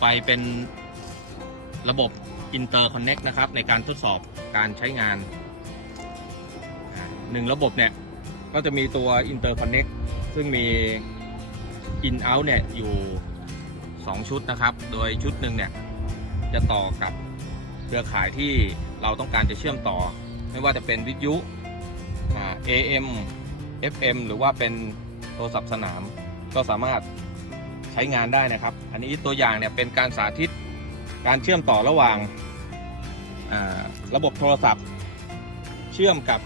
ไปเป็นระบบ Interconnect นะครับ ในการทดสอบการใช้งานหนึ่งระบบเนี่ย ก็จะมีตัว Interconnect ซึ่งมี In Out เนี่ย อยู่ 2 ชุดนะครับ โดยชุดหนึ่งเนี่ย จะต่อกับเครือข่ายที่เราต้องการจะเชื่อมต่อ ไม่ว่าจะเป็นวิทยุ AM FM หรือว่าเป็นโทรศัพท์สนามก็สามารถ ช้งานได้นะครับ อันนี้ตัวอย่างเนี่ยเป็นการสาธิตการเชื่อมต่อระหว่างาระบบโทรศัพท์ เชื่อมกับ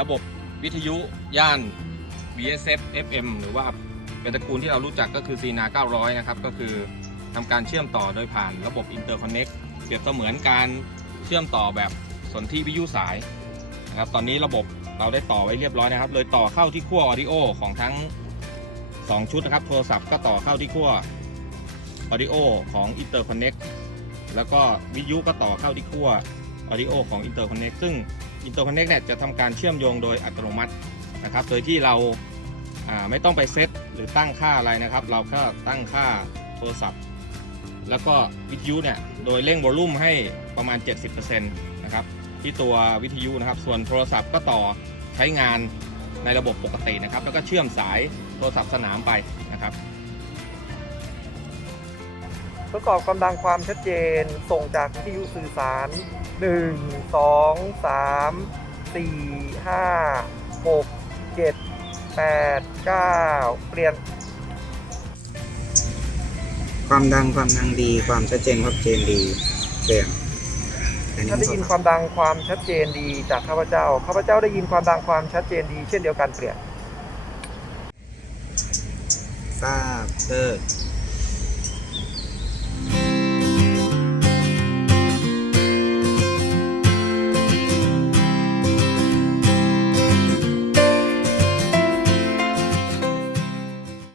ระบบวิทยุย่าน VSF FM หรือว่าเป็นตระกูลที่เรารู้จักก็คือ Sina 900 นะครับ ก็คือทำการเชื่อมต่อโดยผ่านระบบ Interconnect เปรียบเสมือนการเชื่อมต่อแบบสนธิวิทยุสายนะครับ ตอนนี้ระบบเราได้ต่อไว้เรียบร้อยนะครับ เลยต่อเข้าที่ขั้ว Audio ของทั้ง 2 ชุดนะครับ โทรศัพท์ก็ต่อเข้าที่ขั้ว Audio ของ Interconnect แล้วก็วิทยุก็ต่อเข้าที่ขั้ว Audio ของ Interconnect ซึ่ง Interconnect เนี่ยจะทำการเชื่อมโยงโดยอัตโนมัตินะครับ โดยที่เราาไม่ต้องไปเซตหรือตั้งค่าอะไรนะครับ เราก็ตั้งค่าโทรศัพท์ แล้วก็วิทยุเนี่ยโดยเร่งโวลูมให้ประมาณ 70%นะครับที่ตัววิทยุนะครับ ส่วนโทรศัพท์ก็ต่อใช้งาน ในระบบปกตินะครับ แล้วก็เชื่อมสายโทรศัพท์สนามไปนะครับทดสอบกำลังความชัดเจนส่งจากวิทยุสื่อสาร 1 2 3 4 5 6 7 8 9 เปลี่ยน ความดังความดังดี ความชัดเจนความเจนดีเปลี่ยนอันนี้ ท่านได้ยินความดังความชัดเจนดีจากข้าพเจ้า ข้าพเจ้าได้ยินความดังความชัดเจนดี เช่นเดียวกันเปลี่ยนทราบเลิก